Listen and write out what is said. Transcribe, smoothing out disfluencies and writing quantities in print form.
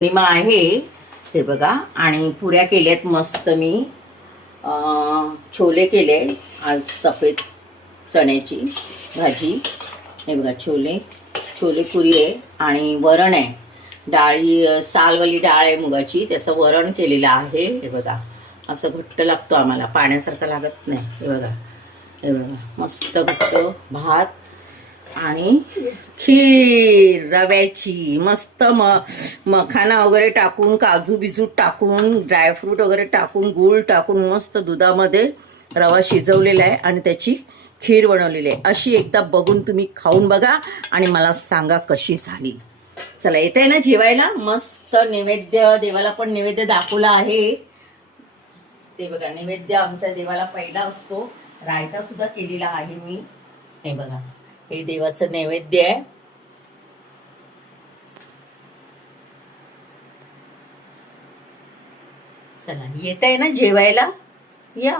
पौर्णिमा आहे ते बघा. आणि पुऱ्या केल्यात मस्त मी. छोले केले आज, सफेद चण्याची भाजी. हे बघा छोले छोले पुरी आहे. आणि वरण आहे, डाळी सालवाली डाळ आहे मुगाची, त्याचं वरण केलेलं आहे. हे बघा असं घट्ट लागतो आम्हाला, पाण्यासारखं लागत नाही. हे बघा हे बघा मस्त घट्ट भात आणि खीर रव्याची मस्त. मखाना वगैरे टाकून, काजू बिजू टाकून, ड्रायफ्रूट वगैरे टाकून, गूळ टाकून मस्त दुधामध्ये रवा शिजवलेला आहे आणि त्याची खीर बनवलेली आहे. अशी एकदा बघून तुम्ही खाऊन बघा आणि मला सांगा कशी झाली. चला येत आहे ना जेवायला. मस्त नैवेद्य, देवाला पण नैवेद्य दाखवला आहे. ते बघा नैवेद्य आमच्या देवाला पहिला असतो. रायता सुद्धा केलेला आहे मी. हे बघा हे देवाचं नैवेद्य आहे. चला येत आहे ना जेवायला, या.